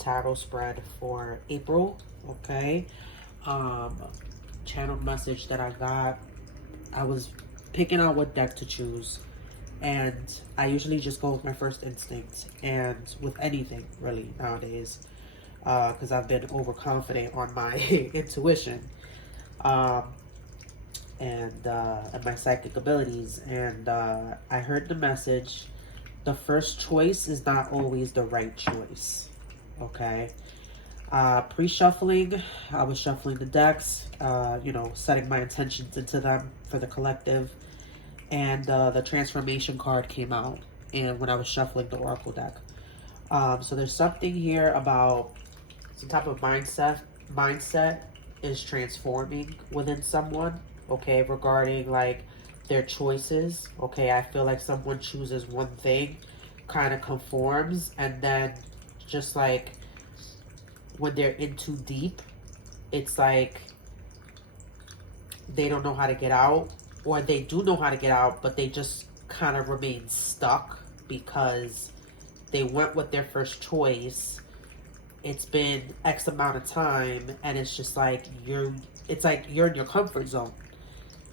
tarot spread for April. Okay. Um, channel message that I got. I was picking out what deck to choose, and I usually just go with my first instinct, and with anything really nowadays, because I've been overconfident on my intuition, um, and my psychic abilities. And I heard the message. The first choice is not always the right choice. Okay. Pre-shuffling, I was shuffling the decks, setting my intentions into them for the collective, and the transformation card came out, and when I was shuffling the oracle deck. So there's something here about some type of mindset is transforming within someone, okay, regarding like their choices. Okay, I feel like someone chooses one thing, kind of conforms, and then just like when they're in too deep, it's like they don't know how to get out, or they do know how to get out, but they just kind of remain stuck because they went with their first choice. It's been X amount of time, and it's just like it's like you're in your comfort zone.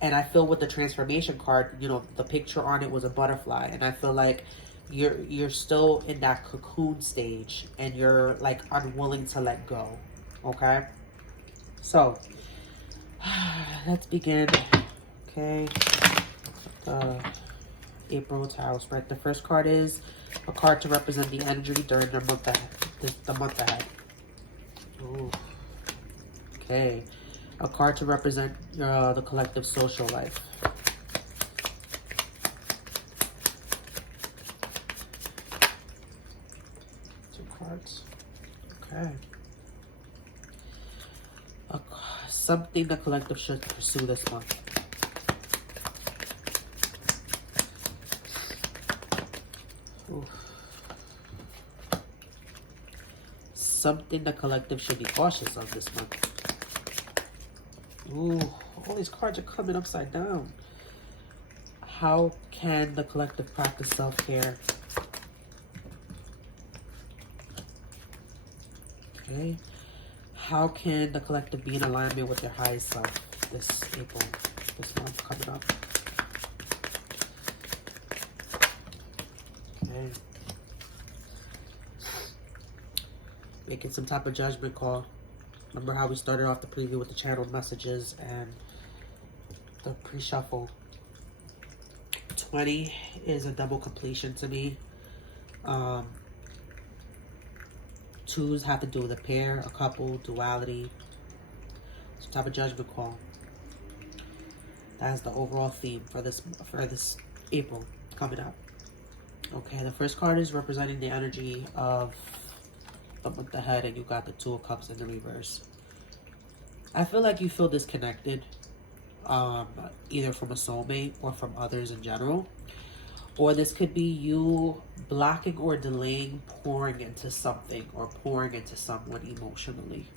And I feel with the transformation card, the picture on it was a butterfly, and I feel like you're still in that cocoon stage, and you're like unwilling to let go. Okay, so let's begin. Okay, April tarot spread. The first card is a card to represent the energy during the month ahead. The month ahead. Ooh. Okay, a card to represent the collective social life. Two cards. Okay. Something the collective should pursue this month. Ooh. Something the collective should be cautious of this month. Ooh, all these cards are coming upside down. How can the collective practice self-care? Okay. How can the collective be in alignment with their highest self this April, this month coming up? Okay. Making some type of judgment call. Remember how we started off the preview with the channeled messages and the pre-shuffle. 20 is a double completion to me. Twos have to do with a pair, a couple, duality. Some type of judgment call. That's the overall theme for this April coming up. Okay, the first card is representing the energy of the month ahead, and you got the Two of Cups in the reverse. I feel like you feel disconnected, either from a soulmate or from others in general. Or this could be you blocking or delaying pouring into something or pouring into someone emotionally.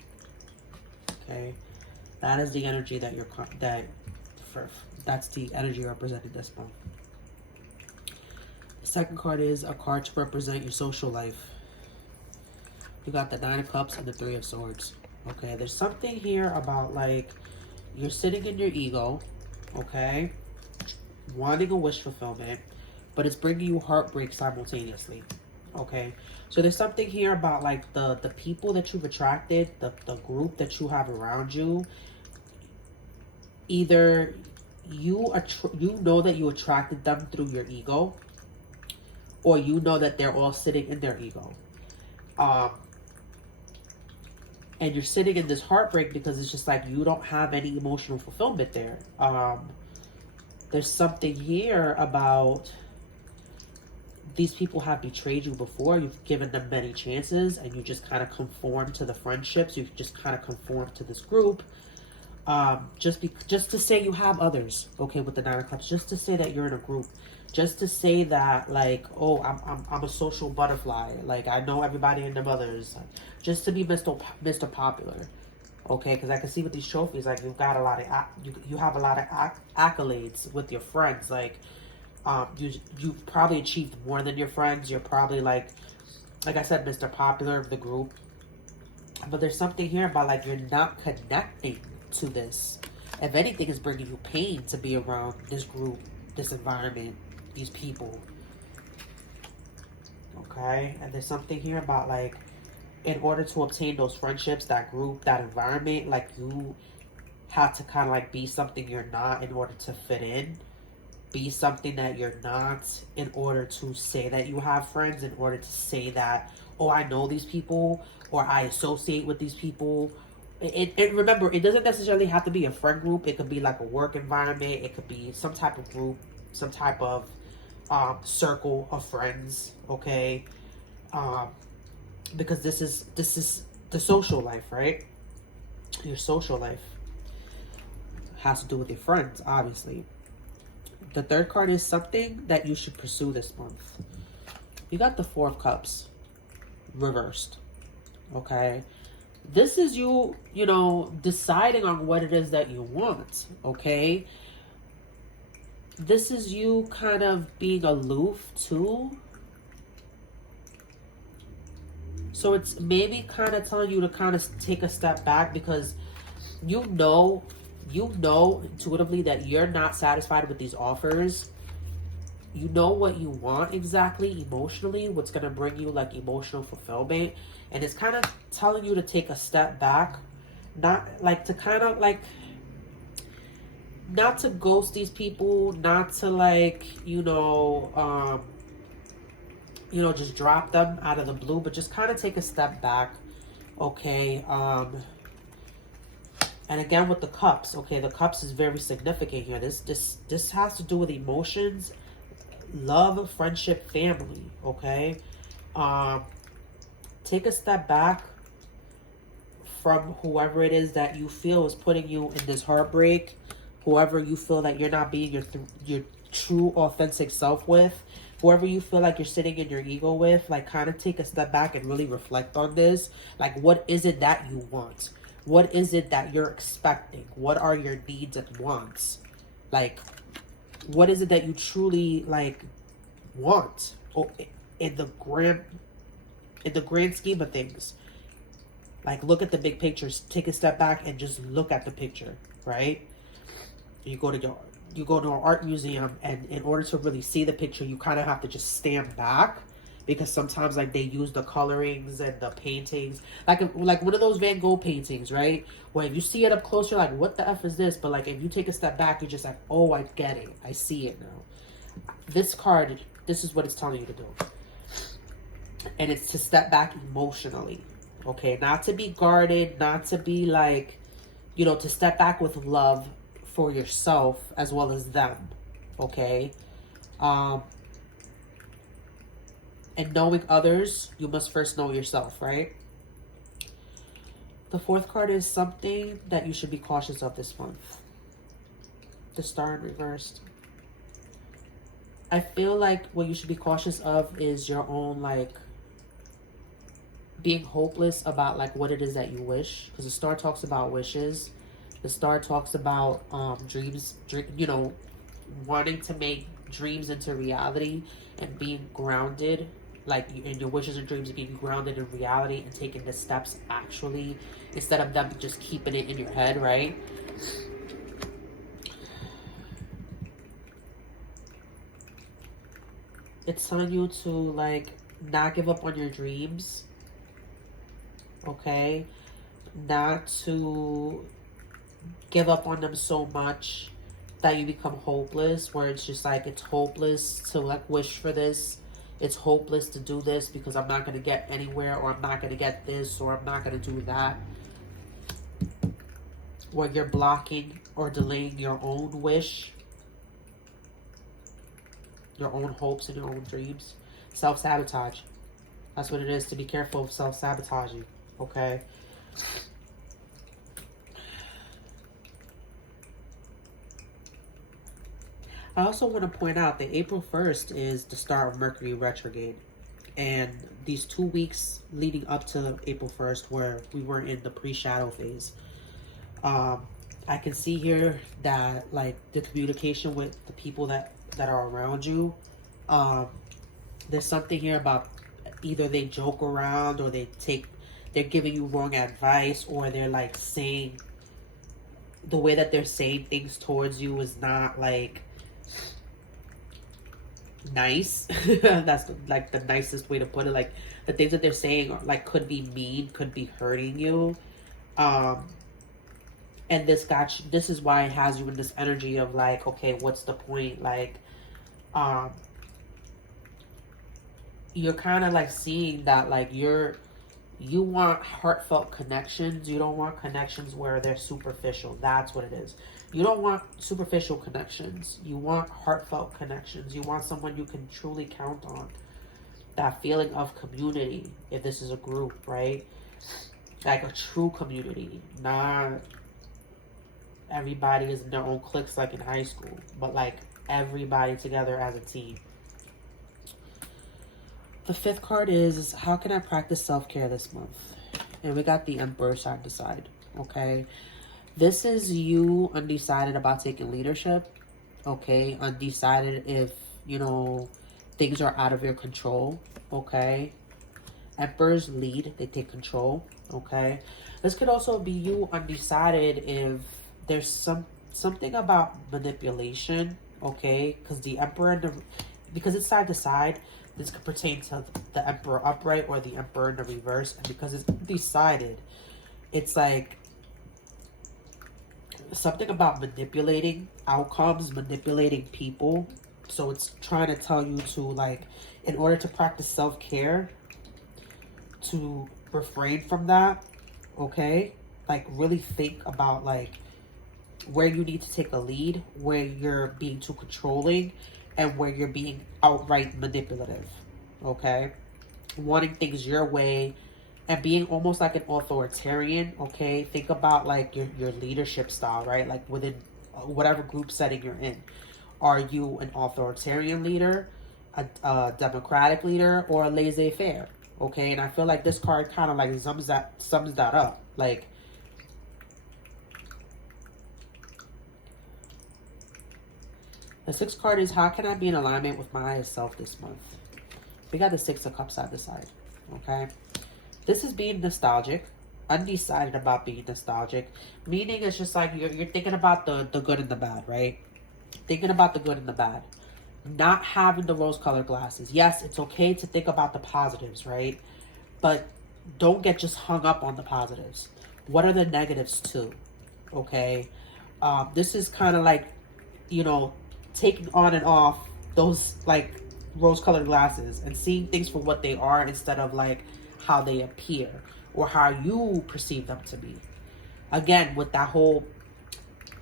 Okay, that is the energy that that's the energy represented this month. The second card is a card to represent your social life. You got the Nine of Cups and the Three of Swords. Okay, there's something here about like you're sitting in your ego, okay, wanting a wish fulfillment, but it's bringing you heartbreak simultaneously. Okay, so there's something here about like the people that you've attracted, the group that you have around you. Either you know that you attracted them through your ego, or you know that they're all sitting in their ego. And you're sitting in this heartbreak because it's just like you don't have any emotional fulfillment there. There's something here about these people have betrayed you before. You've given them many chances, and you just kind of conform to the friendships. You've just kind of conformed to this group. Just to say you have others, okay, with the Nine of Cups, just to say that you're in a group, just to say that like, oh, I'm a social butterfly, like I know everybody and them others, just to be Mr. Popular, okay, because I can see with these trophies, like you've got a lot of you have a lot of accolades with your friends, like you've probably achieved more than your friends. You're probably like I said, Mr. Popular of the group. But there's something here about like you're not connecting to this. If anything, is bringing you pain to be around this group, this environment, these people. Okay? And there's something here about like, in order to obtain those friendships, that group, that environment, like you have to kind of like be something you're not in order to fit in. Be something that you're not in order to say that you have friends, in order to say that, oh, I know these people, or I associate with these people. And remember, it doesn't necessarily have to be a friend group. It could be like a work environment. It could be some type of group, some type of circle of friends. Okay, because this is the social life, right? Your social life has to do with your friends, obviously. The third card is something that you should pursue this month. You got the Four of Cups reversed. Okay. This is you, deciding on what it is that you want. Okay. This is you kind of being aloof too. So it's maybe kind of telling you to kind of take a step back, because you know intuitively that you're not satisfied with these offers. You know what you want exactly emotionally, what's going to bring you like emotional fulfillment. And it's kind of telling you to take a step back, not like to kind of like, not to ghost these people, not to like, just drop them out of the blue, but just kind of take a step back. Okay. And again, with the cups, okay, the cups is very significant here. This has to do with emotions, love, friendship, family, okay? Take a step back from whoever it is that you feel is putting you in this heartbreak, whoever you feel that you're not being your true, authentic self with, whoever you feel like you're sitting in your ego with, like kind of take a step back and really reflect on this. Like, what is it that you want? What is it that you're expecting? What are your needs and wants? Like, what is it that you truly like want? Oh, in the grand scheme of things. Like, look at the big pictures. Take a step back and just look at the picture, right? You go to an art museum, and in order to really see the picture, you kind of have to just stand back, because sometimes like they use the colorings and the paintings, like one of those Van Gogh paintings, right? Where if you see it up close, you're like, what the F is this? But like if you take a step back, you're just like, oh, I get it. I see it now. This card, this is what it's telling you to do. And it's to step back emotionally. Okay, not to be guarded, not to be like, to step back with love for yourself as well as them. Okay? And knowing others, you must first know yourself, right? The fourth card is something that you should be cautious of this month. The Star in reversed. I feel like what you should be cautious of is your own, like, being hopeless about, like, what it is that you wish. Because the Star talks about wishes. The Star talks about dreams, wanting to make dreams into reality and being grounded, like in your wishes and dreams, being grounded in reality and taking the steps actually, instead of them just keeping it in your head, right? It's telling you to like not give up on your dreams, okay? Not to give up on them so much that you become hopeless, where it's just like it's hopeless to like wish for this, it's hopeless to do this because I'm not going to get anywhere, or I'm not going to get this, or I'm not going to do that, where you're blocking or delaying your own wish, your own hopes and your own dreams. Self-sabotage, that's what it is. To be careful of self-sabotaging, okay? I also want to point out that April 1st is the start of Mercury retrograde. And these 2 weeks leading up to April 1st, where we were in the pre-shadow phase, I can see here that like the communication with the people that are around you, there's something here about either they joke around or they take they're giving you wrong advice, or they're like saying, the way that they're saying things towards you is not like nice. That's like the nicest way to put it. Like the things that they're saying are, like, could be mean, could be hurting you. And this is why it has you in this energy of like, okay, what's the point? Like, you're kind of like seeing that like you want heartfelt connections. You don't want connections where they're superficial. That's what it is. You don't want superficial connections. You want heartfelt connections. You want someone you can truly count on. That feeling of community, if this is a group, right? Like a true community. Not everybody is in their own cliques like in high school, but like everybody together as a team. The fifth card is how can I practice self-care this month? And we got the Emperor side to side, okay? This is you undecided about taking leadership, okay? Undecided if, you know, things are out of your control, okay? Emperors lead, they take control, okay? This could also be you undecided if there's something about manipulation, okay? Because the Emperor, because it's side to side, this could pertain to the Emperor upright or the Emperor in the reverse. And because it's decided, it's like something about manipulating outcomes, manipulating people. So it's trying to tell you to, like, in order to practice self-care, to refrain from that, okay? Like, really think about, like, where you need to take a lead, where you're being too controlling, and where you're being outright manipulative, okay? Wanting things your way and being almost like an authoritarian, okay? Think about like your leadership style, right? Like within whatever group setting you're in. Are you an authoritarian leader, a democratic leader, or a laissez-faire, okay? And I feel like this card kind of like sums that up. Like, the sixth card is how can I be in alignment with my highest self this month? We got the Six of Cups side to side, okay? This is being nostalgic, undecided about being nostalgic, meaning it's just like you're thinking about the good and the bad, right? Thinking about the good and the bad. Not having the rose-colored glasses. Yes, it's okay to think about the positives, right? But don't get just hung up on the positives. What are the negatives too, okay? This is kind of like, you know, taking on and off those like rose-colored glasses and seeing things for what they are instead of like how they appear or how you perceive them to be. Again, with that whole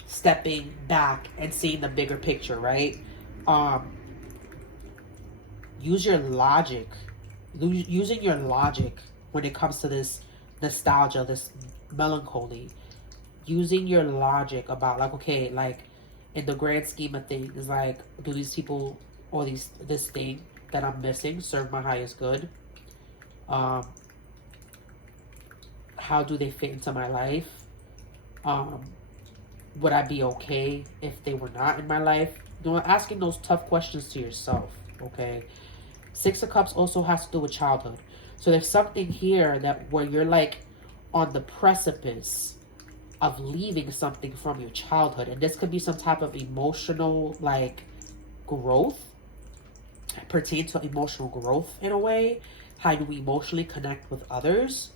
stepping back and seeing the bigger picture, right? Use your logic. Using your logic when it comes to this nostalgia, this melancholy. Using your logic about like, okay, like, in the grand scheme of things, like, do these people or this thing that I'm missing serve my highest good? How do they fit into my life? Would I be okay if they were not in my life? You know, asking those tough questions to yourself, okay? Six of Cups also has to do with childhood. So there's something here that where you're like on the precipice of leaving something from your childhood, and this could be some type of emotional like growth, pertain to emotional growth in a way, how you emotionally connect with others.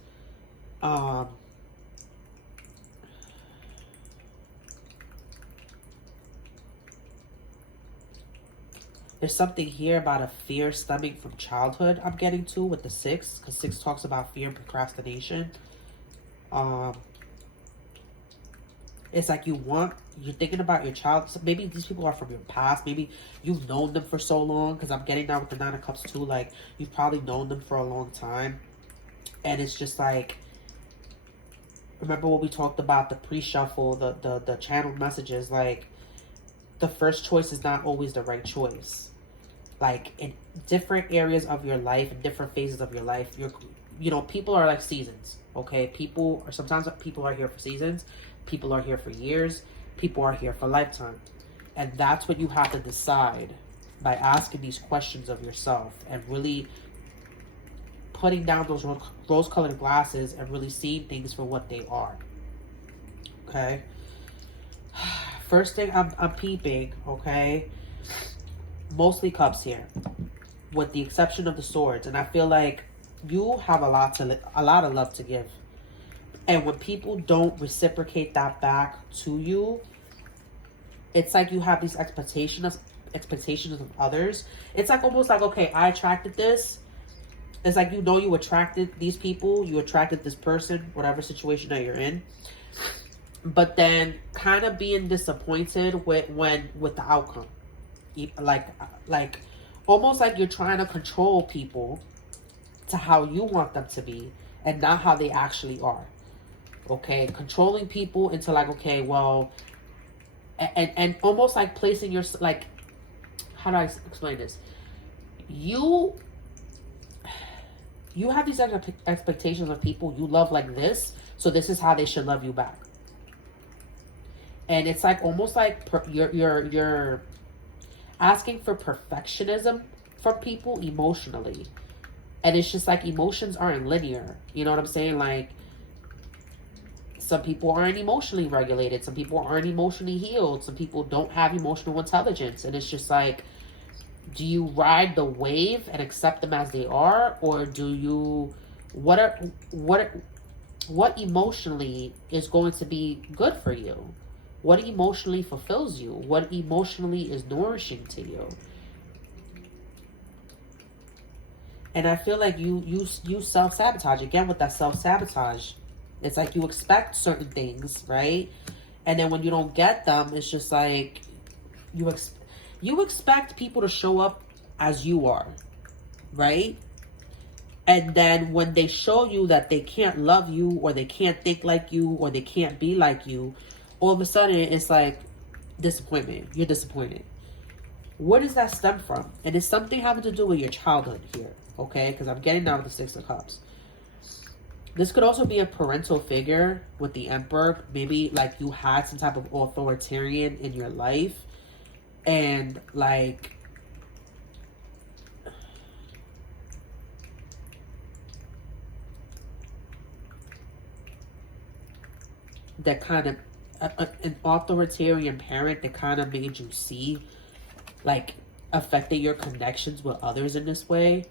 There's something here about a fear stemming from childhood I'm getting to with the six, because six talks about fear and procrastination. It's like you're thinking about your child. So maybe these people are from your past. Maybe you've known them for so long. Because I'm getting down with the Nine of Cups too. Like, you've probably known them for a long time. And it's just like, remember what we talked about, the pre-shuffle, the channeled messages. Like, the first choice is not always the right choice. Like, in different areas of your life, in different phases of your life, you know, people are like seasons. Okay? Sometimes people are here for seasons. People are here for years. People are here for lifetime. And that's what you have to decide by asking these questions of yourself and really putting down those rose-colored glasses and really seeing things for what they are. Okay. First thing I'm peeping, okay, mostly cups here, with the exception of the swords. And I feel like you have a lot of love to give. And when people don't reciprocate that back to you, it's like you have these expectations of others. It's like almost like, okay, I attracted this. It's like, you know, you attracted these people, you attracted this person, whatever situation that you're in. But then kind of being disappointed with the outcome. Like almost like you're trying to control people to how you want them to be and not how they actually are. Okay, controlling people into like, okay, well, and almost like placing your, like, how do I explain this? You have these expectations of people you love like this, so this is how they should love you back. And it's like almost like you're asking for perfectionism from people emotionally. And it's just like emotions aren't linear. You know what I'm saying? Like, some people aren't emotionally regulated. Some people aren't emotionally healed. Some people don't have emotional intelligence. And it's just like, do you ride the wave and accept them as they are? Or do you, what emotionally is going to be good for you? What emotionally fulfills you? What emotionally is nourishing to you? And I feel like you self-sabotage. Again, with that self-sabotage, it's like you expect certain things, right? And then when you don't get them, it's just like you expect people to show up as you are, right? And then when they show you that they can't love you, or they can't think like you, or they can't be like you, all of a sudden it's like disappointment. You're disappointed. Where does that stem from? And it's something having to do with your childhood here, okay? Because I'm getting down to the Six of Cups. This could also be a parental figure with the Emperor. Maybe like you had some type of authoritarian in your life, and like that kind of an authoritarian parent that kind of made you see, like, affected your connections with others in this way.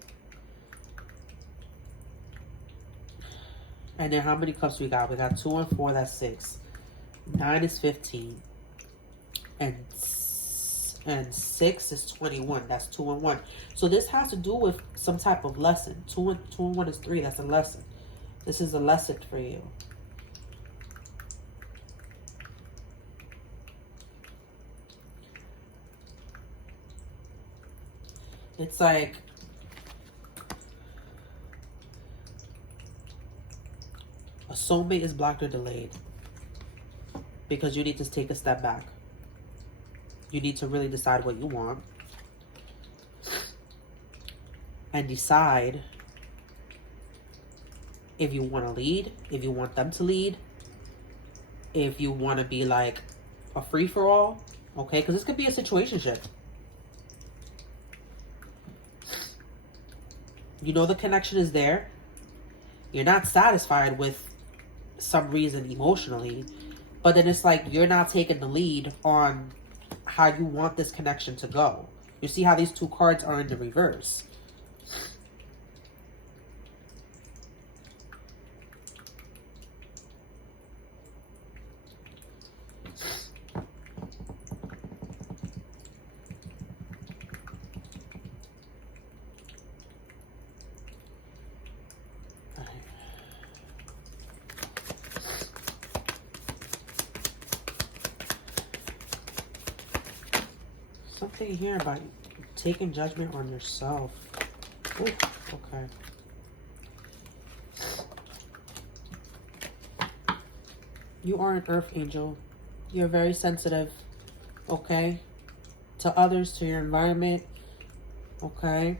And then how many cups we got? We got 2 and 4, that's 6. 9 is 15. And 6 is 21. That's 2 and 1. So this has to do with some type of lesson. 2 and 1 is 3. That's a lesson. This is a lesson for you. It's like a soulmate is blocked or delayed because you need to take a step back. You need to really decide what you want and decide if you want to lead, if you want them to lead, if you want to be like a free-for-all, okay? Because this could be a situationship. You know the connection is there. You're not satisfied with some reason emotionally, but then it's like you're not taking the lead on how you want this connection to go. You see how these 2 cards are in the reverse. Something here about taking judgment on yourself. Ooh, okay. You are an earth angel. You're very sensitive, okay? To others, to your environment, okay?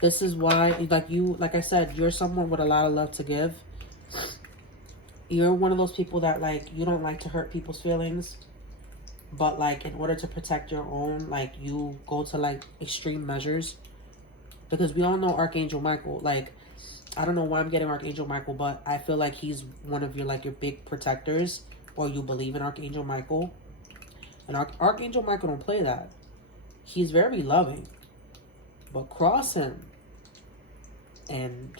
This is why, like I said, you're someone with a lot of love to give. You're one of those people that, like, you don't like to hurt people's feelings. But, like, in order to protect your own, like, you go to, like, extreme measures. Because we all know Archangel Michael. Like, I don't know why I'm getting Archangel Michael, but I feel like he's one of your, like, your big protectors, or you believe in Archangel Michael. And Archangel Michael don't play that. He's very loving. But cross him. And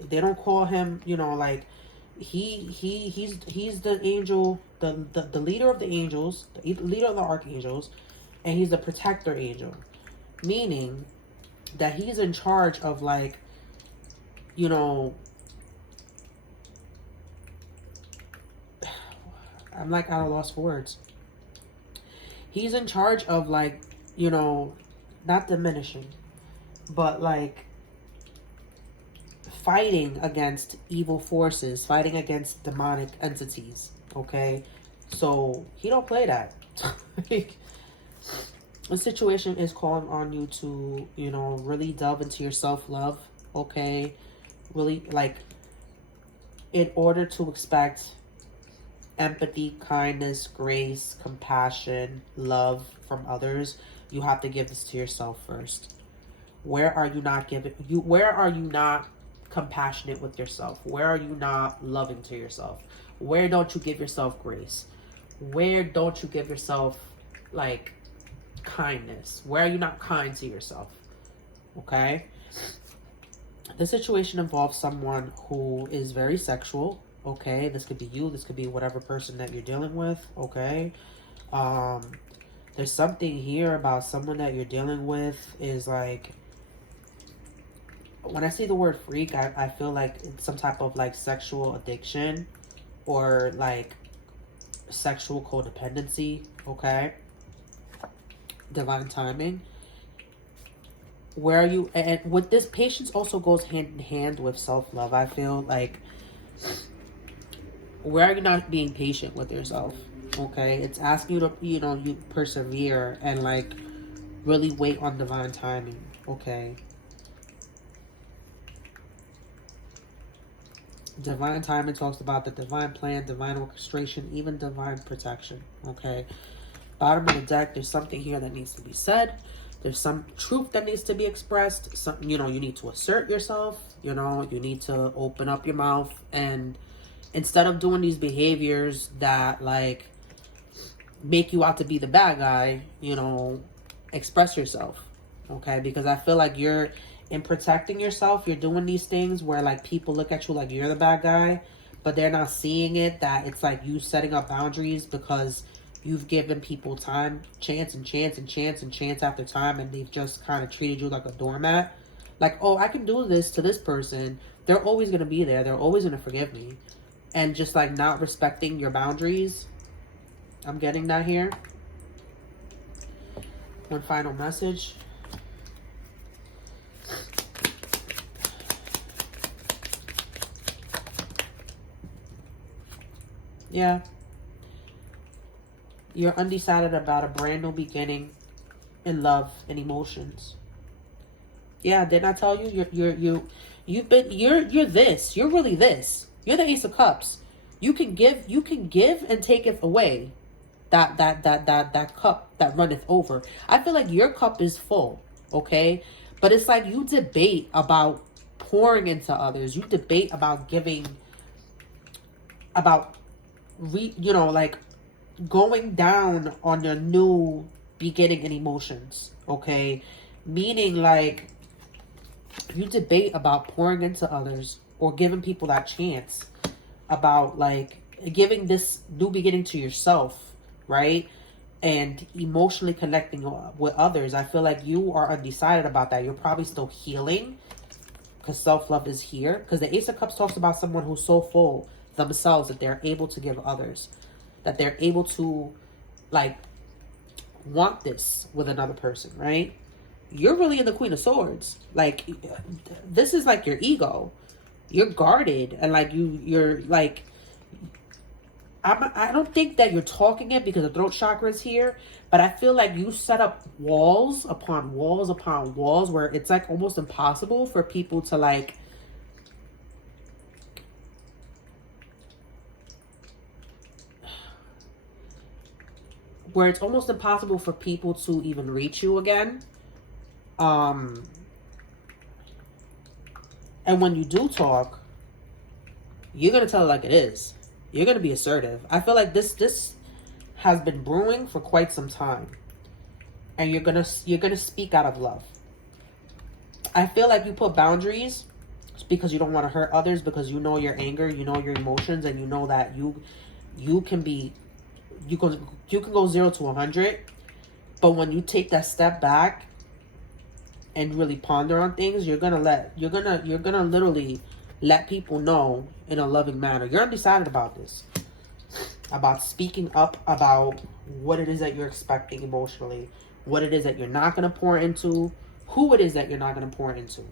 they don't call him, you know, like, he's the angel, the leader of the angels, the leader of the archangels, and he's the protector angel. Meaning that he's in charge of, like, you know, I'm like at a loss for words. He's in charge of, like, you know, not diminishing, but like fighting against evil forces, fighting against demonic entities. Okay, so he don't play that. The situation is calling on you to, you know, really delve into your self-love. Okay, really, like, in order to expect empathy, kindness, grace, compassion, love from others, you have to give this to yourself first. Where are you not giving you where are you not compassionate with yourself? Where are you not loving to yourself? Where don't you give yourself grace? Where don't you give yourself, like, kindness? Where are you not kind to yourself? Okay? The situation involves someone who is very sexual. Okay, this could be you, this could be whatever person that you're dealing with. Okay, there's something here about someone that you're dealing with is like, when I see the word freak, I feel like it's some type of, like, sexual addiction or, like, sexual codependency. Okay, divine timing. Where are you? And with this, patience also goes hand in hand with self-love. I feel like, where are you not being patient with yourself? Okay, it's asking you to, you know, you persevere and, like, really wait on divine timing. Okay, divine timing talks about the divine plan, divine orchestration, even divine protection. Okay, bottom of the deck, there's something here that needs to be said. There's some truth that needs to be expressed. Some, you know, you need to assert yourself. You know, you need to open up your mouth, and instead of doing these behaviors that, like, make you out to be the bad guy, you know, express yourself. Okay, because I feel like you're, in protecting yourself, you're doing these things where, like, people look at you like you're the bad guy, but they're not seeing it, that it's like you setting up boundaries because you've given people time, chance and chance and chance and chance after time, and they've just kind of treated you like a doormat. Like, oh, I can do this to this person. They're always going to be there. They're always going to forgive me. And just, like, not respecting your boundaries. I'm getting that here. One final message. Yeah. You're undecided about a brand new beginning in love and emotions. Yeah, didn't I tell you? You're this. You're really this. You're the Ace of Cups. You can give and take it away. That cup that runneth over. I feel like your cup is full, okay? But it's like you debate about pouring into others. You debate about giving, about you know, like, going down on your new beginning and emotions, okay? Meaning, like, you debate about pouring into others or giving people that chance, about, like, giving this new beginning to yourself, right? And emotionally connecting with others. I feel like you are undecided about that. You're probably still healing, because self-love is here. Because the Ace of Cups talks about someone who's so full themselves that they're able to give others, that they're able to, like, want this with another person, right? You're really in the Queen of Swords. Like, this is like your ego. You're guarded, and, like, you're like, I don't think that you're talking it because the throat chakra is here, but I feel like you set up walls upon walls upon walls where it's, like, almost impossible for people to, like, where it's almost impossible for people to even reach you again. And when you do talk, you're going to tell it like it is. You're going to be assertive. I feel like this has been brewing for quite some time. And you're going to speak out of love. I feel like you put boundaries because you don't want to hurt others, because you know your anger, you know your emotions, and you know that you can go 0 to 100. But when you take that step back and really ponder on things, you're gonna literally let people know in a loving manner. You're undecided about this, about speaking up about what it is that you're expecting emotionally, what it is that you're not gonna pour into, who it is that you're not gonna pour into.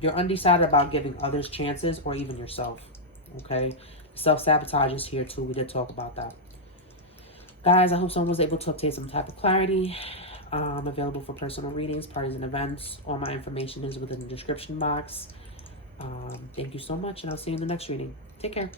You're undecided about giving others chances, or even yourself. Okay, self-sabotage is here too. We did talk about that. Guys, I hope someone was able to obtain some type of clarity. I'm available for personal readings, parties, and events. All my information is within the description box. Thank you so much, and I'll see you in the next reading. Take care.